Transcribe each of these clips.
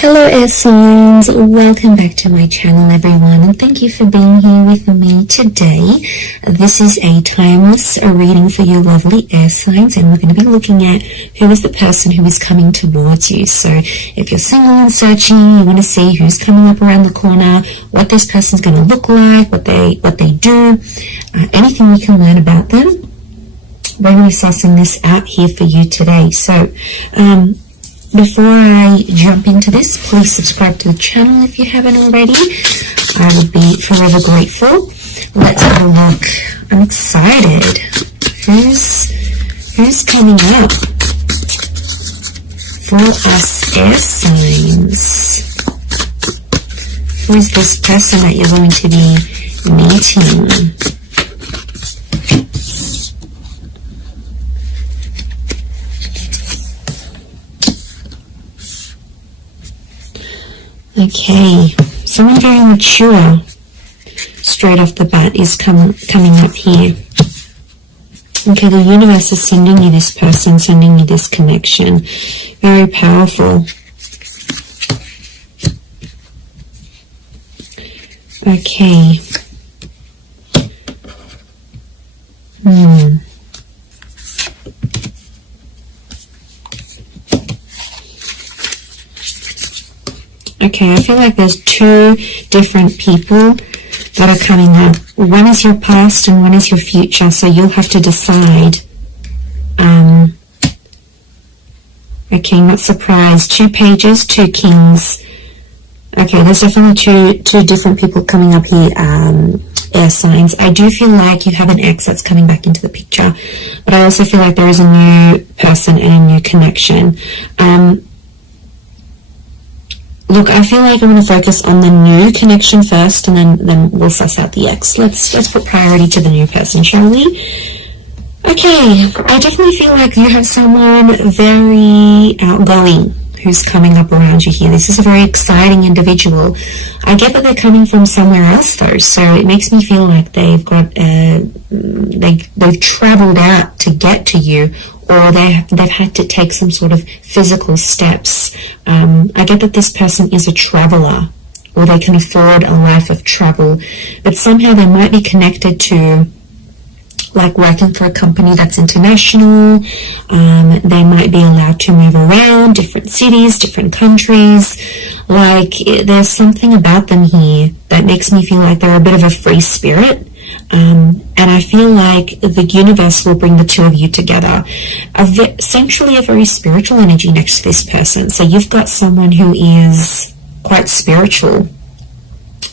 Hello air signs, welcome back to my channel everyone, and thank you for being here with me today. This is a timeless reading for you lovely air signs, and we're going to be looking at who is the person who is coming towards you. So if you're single and searching, you want to see who's coming up around the corner, what this person's going to look like, what they do, anything we can learn about them. We're going to be sussing this out here for you today. So before I jump into this, please subscribe to the channel if you haven't already. I would be forever grateful. Let's have a look. I'm excited. Who's coming up for us air signs? Who is this person that you're going to be meeting? Okay, someone very mature straight off the bat is coming up here. Okay, the universe is sending you this person, sending you this connection. Very powerful. Okay. Okay, I feel like there's two different people that are coming up. One is your past and one is your future, so you'll have to decide. Okay, not surprised. 2 pages, 2 kings. Okay, there's definitely two different people coming up here, air signs. I do feel like you have an ex that's coming back into the picture, but I also feel like there is a new person and a new connection. Look, I feel like I'm going to focus on the new connection first, and then we'll suss out the ex. Let's put priority to the new person, shall we? Okay, I definitely feel like you have someone very outgoing who's coming up around you here. This is a very exciting individual. I get that they're coming from somewhere else though, so it makes me feel like they've got they've traveled out to get to you, or they've had to take some sort of physical steps. I get that this person is a traveler, or they can afford a life of travel, but somehow they might be connected to, like, working for a company that's international. They might be allowed to move around different cities, different countries. Like, there's something about them here that makes me feel like they're a bit of a free spirit. And I feel like the universe will bring the two of you together. Essentially a very spiritual energy next to this person. So you've got someone who is quite spiritual.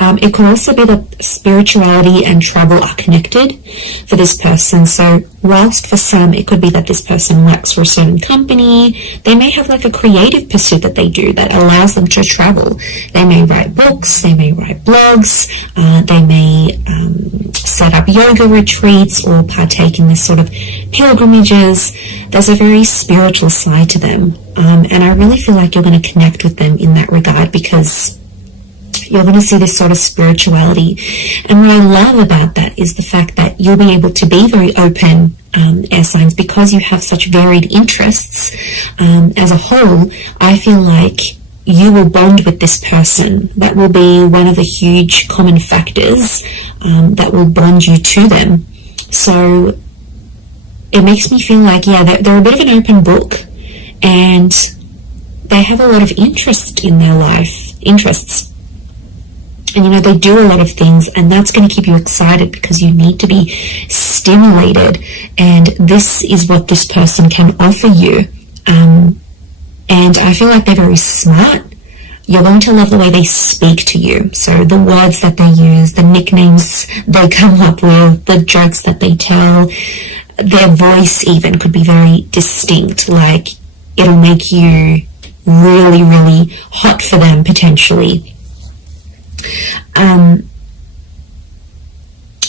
It could also be that spirituality and travel are connected for this person. So whilst for some it could be that this person works for a certain company, they may have like a creative pursuit that they do that allows them to travel. They may write books, they may write blogs, they may set up yoga retreats or partake in this sort of pilgrimages. There's a very spiritual side to them, and I really feel like you're going to connect with them in that regard, because you're going to see this sort of spirituality. And what I love about that is the fact that you'll be able to be very open, air signs, because you have such varied interests. As a whole, I feel like you will bond with this person. That will be one of the huge common factors that will bond you to them. So it makes me feel like, yeah, they're a bit of an open book, and they have a lot of interest in their life, interests. And, you know, they do a lot of things, and that's going to keep you excited because you need to be stimulated. And this is what this person can offer you. And I feel like they're very smart. You're going to love the way they speak to you. So the words that they use, the nicknames they come up with, the jokes that they tell, their voice even could be very distinct. Like, it'll make you really, really hot for them potentially.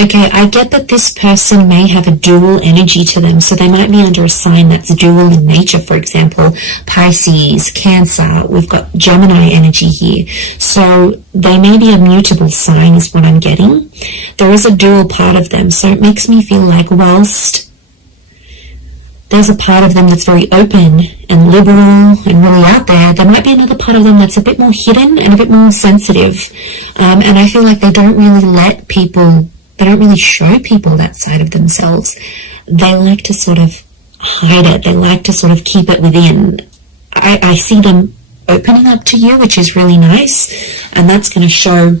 Okay, I get that this person may have a dual energy to them, so they might be under a sign that's dual in nature. For example, Pisces, Cancer, we've got Gemini energy here. So they may be a mutable sign is what I'm getting. There is a dual part of them, so it makes me feel like whilst there's a part of them that's very open and liberal and really out there. There might be another part of them that's a bit more hidden and a bit more sensitive. And I feel like they don't really let people, they don't really show people that side of themselves. They like to sort of hide it. They like to sort of keep it within. I see them opening up to you, which is really nice. And that's going to show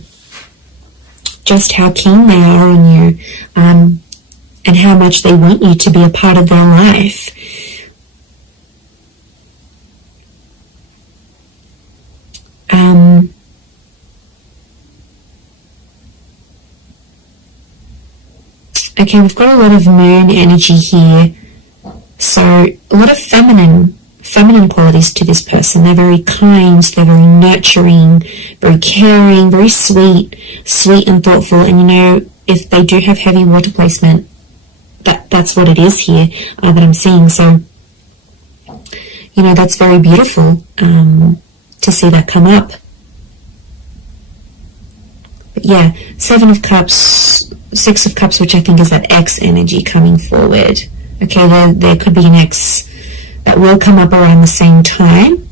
just how keen they are on you. And how much they want you to be a part of their life. Okay, we've got a lot of moon energy here. So a lot of feminine qualities to this person. They're very kind, they're very nurturing, very caring, very sweet and thoughtful. And you know, if they do have heavy water placement, that's what it is here that I'm seeing. So, you know, that's very beautiful to see that come up. But yeah, 7 of Cups, 6 of Cups, which I think is that X energy coming forward. Okay, there could be an X that will come up around the same time.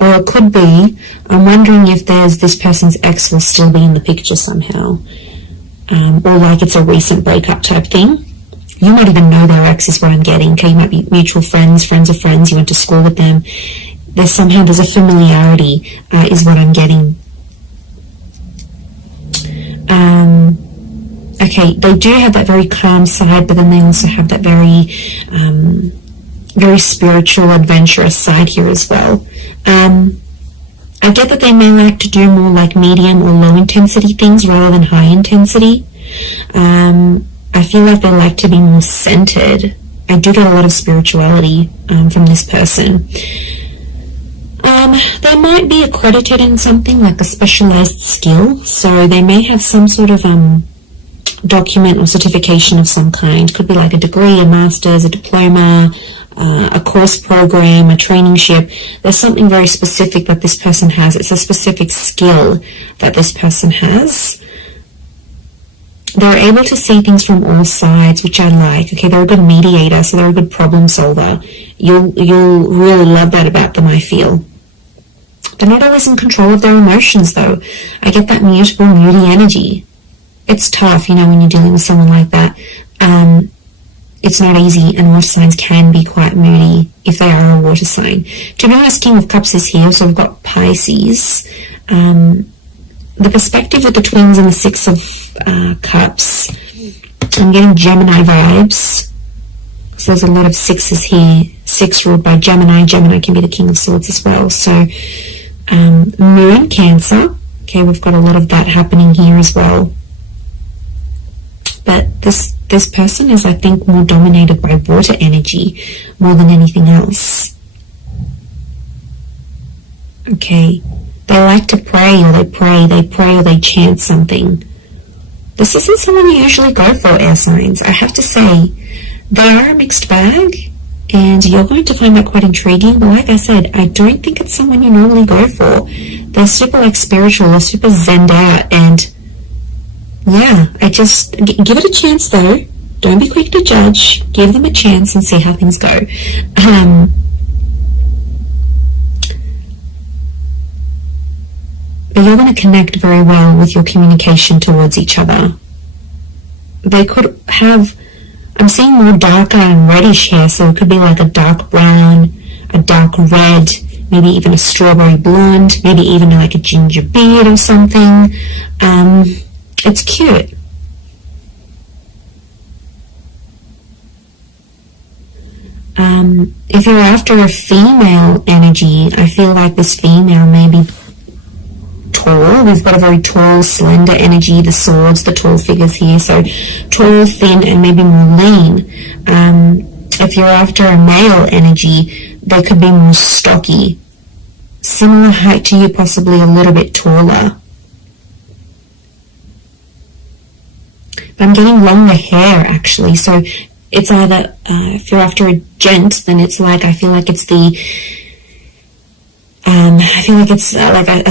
Or it could be, I'm wondering if this person's ex will still be in the picture somehow. Or like it's a recent breakup type thing. You might even know their ex is what I'm getting. Okay, you might be mutual friends of friends, you went to school with them. There's a familiarity is what I'm getting. Okay, they do have that very calm side, but then they also have that very spiritual, adventurous side here as well. I get that they may like to do more like medium or low intensity things rather than high intensity. I feel like they like to be more centered. I do get a lot of spirituality from this person. They might be accredited in something like a specialized skill, so they may have some sort of document or certification of some kind. Could be like a degree, a master's, a diploma, a course program, a traineeship. There's something very specific that this person has. It's a specific skill that this person has. They're able to see things from all sides, which I like. Okay, they're a good mediator, so they're a good problem solver. You'll really love that about them, I feel. They're not always in control of their emotions, though. I get that mutable, moody energy. It's tough, you know, when you're dealing with someone like that. It's not easy, and water signs can be quite moody if they are a water sign. To be honest, King of Cups is here, so we've got Pisces. The perspective with the twins and the 6 of Cups, I'm getting Gemini vibes. So there's a lot of 6s here. 6 ruled by Gemini. Gemini can be the King of Swords as well. So Moon, Cancer. Okay, we've got a lot of that happening here as well. But this person is, I think, more dominated by water energy more than anything else. Okay. They like to pray, or they pray, or they chant something. This isn't someone you usually go for, air signs. I have to say, they are a mixed bag, and you're going to find that quite intriguing. But like I said, I don't think it's someone you normally go for. They're super like spiritual, or super zenned out, and yeah, I just give it a chance though. Don't be quick to judge. Give them a chance and see how things go. But you're going to connect very well with your communication towards each other. They could have, I'm seeing more darker and reddish hair, so it could be like a dark brown, a dark red, maybe even a strawberry blonde, maybe even like a ginger beard or something. It's cute. If you're after a female energy, I feel like this female may be tall. We've got a very tall, slender energy, the swords, the tall figures here. So tall, thin, and maybe more lean. If you're after a male energy, they could be more stocky. Similar height to you, possibly a little bit taller. But I'm getting longer hair, actually. So it's either, if you're after a gent, then it's like, I feel like it's the I feel like it's like a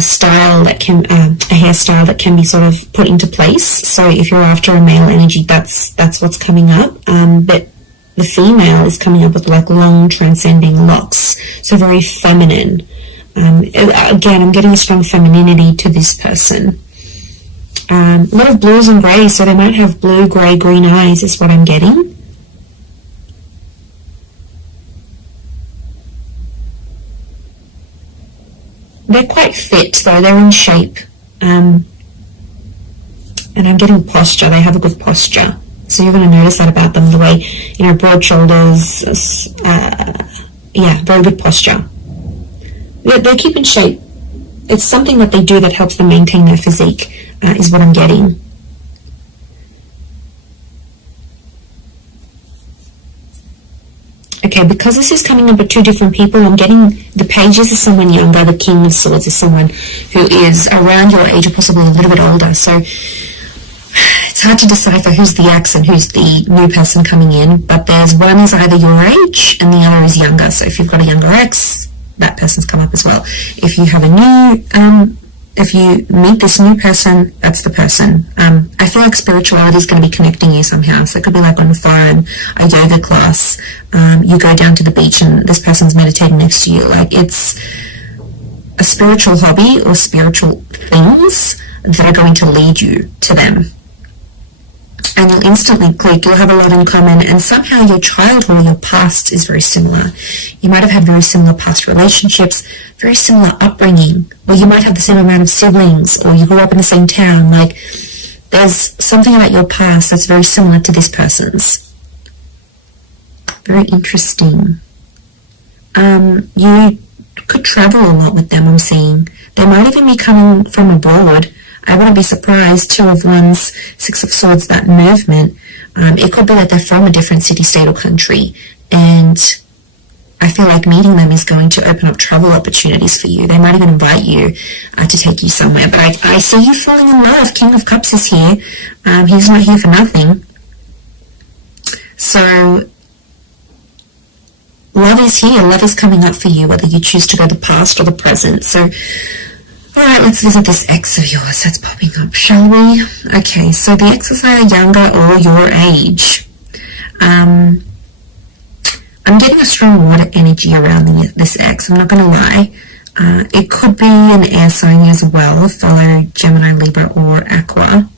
style that can a hairstyle that can be sort of put into place. So if you're after a male energy, that's what's coming up. But the female is coming up with like long transcending locks, so very feminine. Again, I'm getting a strong femininity to this person. A lot of blues and greys, so they might have blue, grey, green eyes is what I'm getting. They're quite fit though, they're in shape. And I'm getting posture, they have a good posture. So you're going to notice that about them, the way, you know, broad shoulders, yeah, very good posture. They keep in shape. It's something that they do that helps them maintain their physique, is what I'm getting. Okay, because this is coming up with two different people, I'm getting the pages is someone younger, the king of swords is someone who is around your age or possibly a little bit older. So it's hard to decipher who's the ex and who's the new person coming in, but there's one is either your age and the other is younger. So if you've got a younger ex, that person's come up as well. If you have a new, if you meet this new person, that's the person. I feel like spirituality is going to be connecting you somehow. So it could be like on the phone, a yoga class, you go down to the beach and this person's meditating next to you. Like it's a spiritual hobby or spiritual things that are going to lead you to them. And you'll instantly click, you'll have a lot in common, and somehow your childhood or your past is very similar. You might have had very similar past relationships, very similar upbringing, or you might have the same amount of siblings, or you grew up in the same town. Like, there's something about your past that's very similar to this person's. Very interesting. You could travel a lot with them, I'm seeing. They might even be coming from abroad. I wouldn't be surprised. Two of Wands, Six of Swords, that movement. It could be that they're from a different city, state, or country. And I feel like meeting them is going to open up travel opportunities for you. They might even invite you to take you somewhere. But I see you falling in love. King of Cups is here. He's not here for nothing. So love is here. Love is coming up for you, whether you choose to go the past or the present. So alright, let's visit this ex of yours that's popping up, shall we? Okay, so the ex is either younger or your age. I'm getting a strong water energy around this ex, I'm not going to lie. It could be an air sign as well, fellow Gemini, Libra, or Aqua.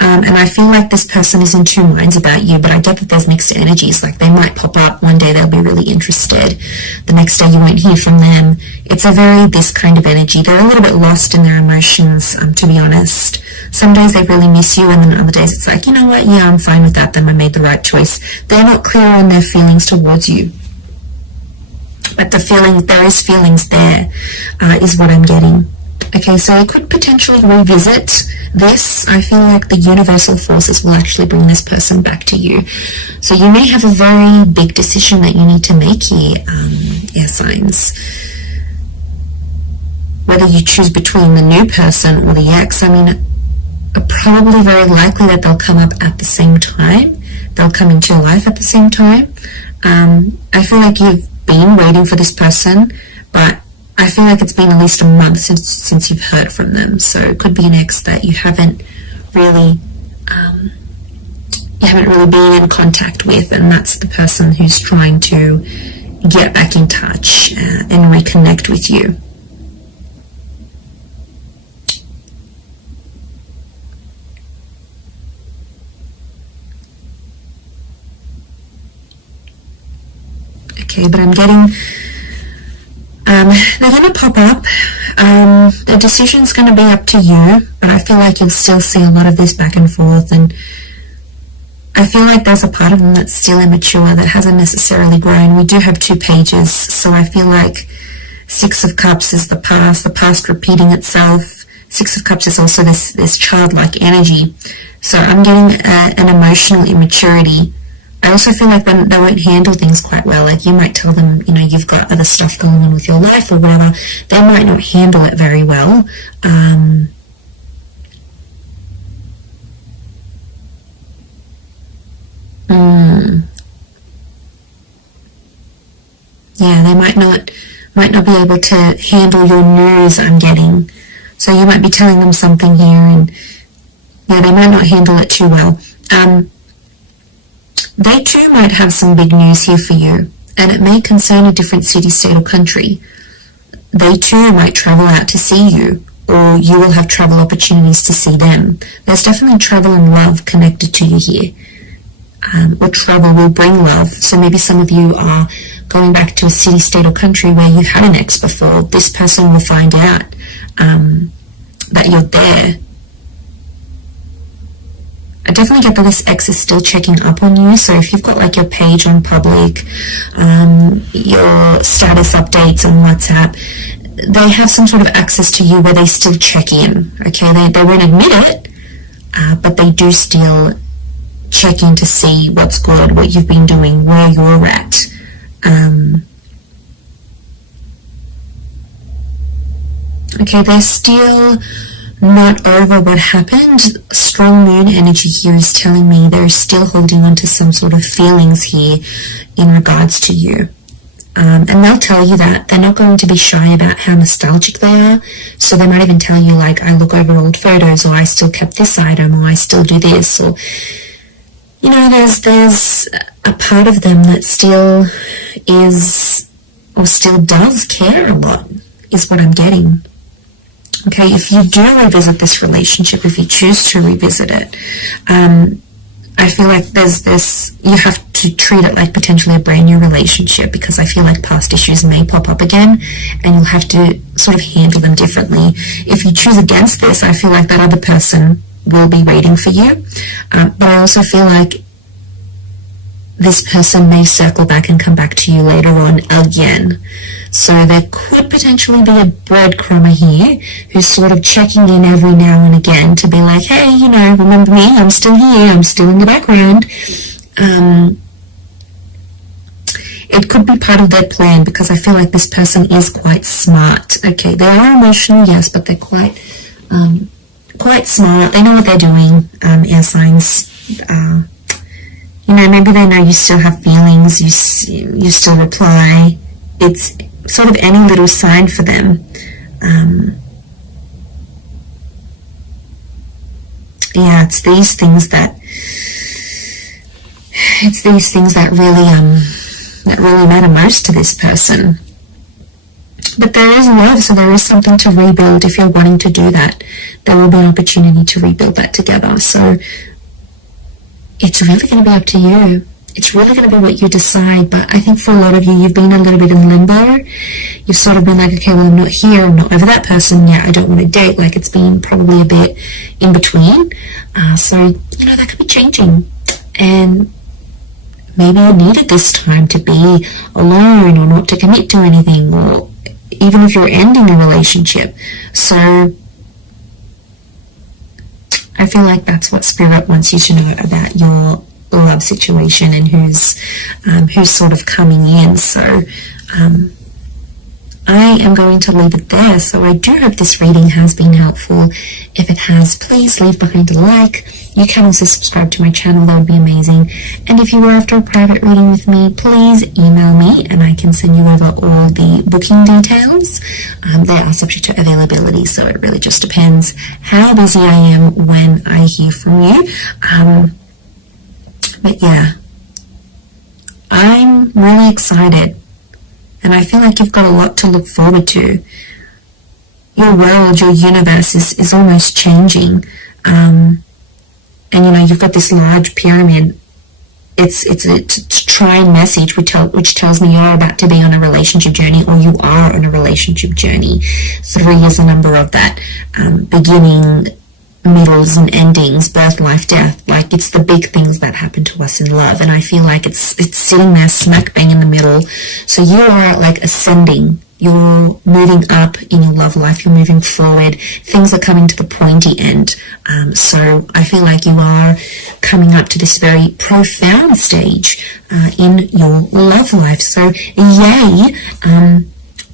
And I feel like this person is in two minds about you, but I get that there's mixed energies. Like, they might pop up one day, they'll be really interested. The next day you won't hear from them. It's a very this kind of energy. They're a little bit lost in their emotions, to be honest. Some days they really miss you, and then other days it's like, you know what, yeah, I'm fine with that, then I made the right choice. They're not clear on their feelings towards you. But the feeling, there is feelings there, is what I'm getting. Okay, so I could potentially revisit this. I feel like the universal forces will actually bring this person back to you. So you may have a very big decision that you need to make here, air signs. Whether you choose between the new person or the ex, I mean, probably very likely that they'll come up at the same time. They'll come into your life at the same time. I feel like you've been waiting for this person, but I feel like it's been at least a month since you've heard from them. So it could be an ex that you haven't really been in contact with, and that's the person who's trying to get back in touch and reconnect with you. Okay, but I'm getting they're going to pop up. The decision's going to be up to you, but I feel like you'll still see a lot of this back and forth, and I feel like there's a part of them that's still immature, that hasn't necessarily grown. We do have two pages, so I feel like Six of Cups is the past repeating itself. Six of Cups is also this childlike energy. So I'm getting an emotional immaturity. I also feel like they won't handle things quite well. Like, you might tell them, you know, you've got other stuff going on with your life or whatever. They might not handle it very well. Yeah, they might might not be able to handle your news, I'm getting. So you might be telling them something here, and yeah, they might not handle it too well. They too might have some big news here for you, and it may concern a different city, state, or country. They too might travel out to see you, or you will have travel opportunities to see them. There's definitely travel and love connected to you here. Or travel will bring love. So maybe some of you are going back to a city, state, or country where you had an ex before. This person will find out that you're there. I definitely get that this ex is still checking up on you. So if you've got like your page on public, your status updates on WhatsApp, they have some sort of access to you where they still check in. Okay, they won't admit it, but they do still check in to see what's good, what you've been doing, where you're at. Okay, they're still not over what happened. Strong moon energy here is telling me they're still holding on to some sort of feelings here in regards to you. And they'll tell you that. They're not going to be shy about how nostalgic they are. So they might even tell you, like, I look over old photos, or I still kept this item, or I still do this, or, you know, there's a part of them that still is, or still does care a lot, is what I'm getting. Okay, if you do revisit this relationship, if you choose to revisit it, I feel like there's this, you have to treat it like potentially a brand new relationship, because I feel like past issues may pop up again and you'll have to sort of handle them differently. If you choose against this, I feel like that other person will be waiting for you. But I also feel like this person may circle back and come back to you later on again. So there could potentially be a breadcrumber here who's sort of checking in every now and again to be like, hey, you know, remember me? I'm still here. I'm still in the background. It could be part of their plan, because I feel like this person is quite smart. Okay, they are emotional, yes, but they're quite smart. They know what they're doing. Air signs. You know, maybe they know you still have feelings. You still reply. It's sort of any little sign for them. Yeah, it's these things that really matter most to this person. But there is love, so there is something to rebuild. If you're wanting to do that, there will be an opportunity to rebuild that together. So it's really going to be up to you. It's really going to be what you decide. But I think for a lot of you, you've been a little bit in limbo. You've sort of been like, okay, well, I'm not here, I'm not over that person yet, I don't want to date. Like, it's been probably a bit in between. So, you know, that could be changing. And maybe you needed this time to be alone, or not to commit to anything, or even if you're ending a relationship. So I feel like that's what Spirit wants you to know about your love situation and who's sort of coming in. So I am going to leave it there. So I do hope this reading has been helpful. If it has, please leave behind a like. You can also subscribe to my channel, that would be amazing. And if you were after a private reading with me, please email me and I can send you over all the booking details. They are subject to availability, so it really just depends how busy I am when I hear from you. But yeah, I'm really excited. And I feel like you've got a lot to look forward to. Your world, your universe is almost changing. And you know, you've got this large pyramid. It's a trying message which tells me you're about to be on a relationship journey, or you are on a relationship journey. 3 is the number of that. Beginning, middles and endings, birth, life, death. Like, it's the big things that happen to us in love, and I feel like it's sitting there smack bang in the middle. So you are like ascending, you're moving up in your love life, you're moving forward, things are coming to the pointy end. So I feel like you are coming up to this very profound stage in your love life. So yay,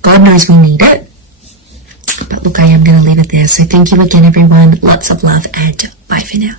God knows we need it. But look, I am going to leave it there. So thank you again, everyone. Lots of love, and bye for now.